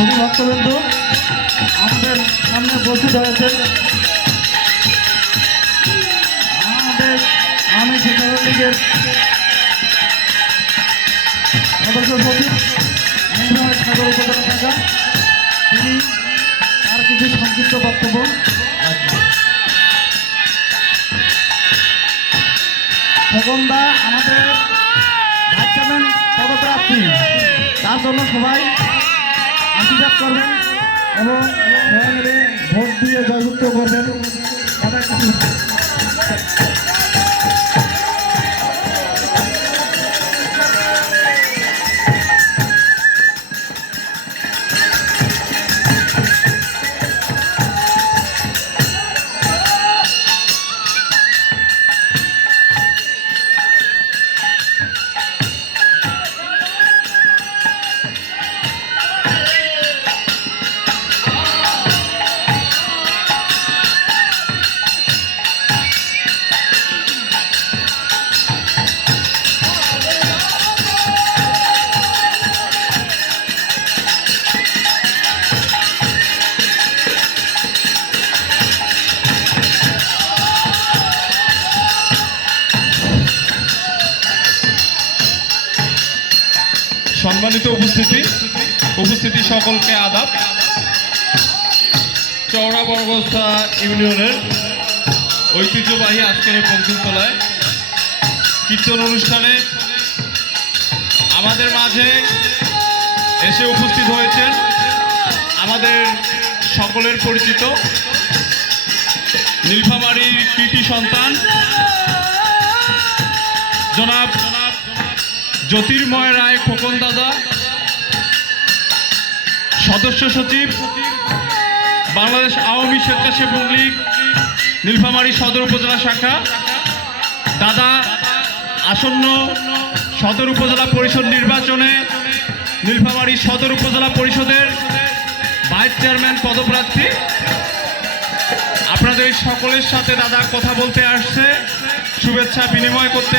খুবই ভক্তবৃন্দ আমাদের সামনে উপস্থিত হয়েছেন। আমাদের আমি শিক্ষক লীগের সদস্য সচিব সাগর উপজেলা শাখা, তিনি তার কিছু সংক্ষিপ্ত বক্তব্য খোকনদা আমাদের ভাইস চেয়ারম্যান পদপ্রার্থী, তার জন্য সবাই আশীর্বাদ করবেন এবং সবাই মিলে ভোট দিয়ে জয়যুক্ত করবেন। সম্মানিত উপস্থিতি সকলকে আদাব। চওড়া বড়বস্তা ইউনিয়নের ঐতিহ্যবাহী আজকের পঞ্চমতলায় কীর্তন অনুষ্ঠানে আমাদের মাঝে এসে উপস্থিত হয়েছেন আমাদের সকলের পরিচিত নীলফামারীর কৃতি সন্তান জনাব জ্যোতির্ময় রায় খোকন দাদা, সদস্য সচিব বাংলাদেশ আওয়ামী স্বেচ্ছাসেবক লীগ নীলফামারী সদর উপজেলা শাখা। দাদা আসন্ন সদর উপজেলা পরিষদ নির্বাচনে নীলফামারী সদর উপজেলা পরিষদের ভাইস চেয়ারম্যান পদপ্রার্থী। আপনাদের সকলের সাথে দাদা কথা বলতে আসছে, শুভেচ্ছা বিনিময় করতে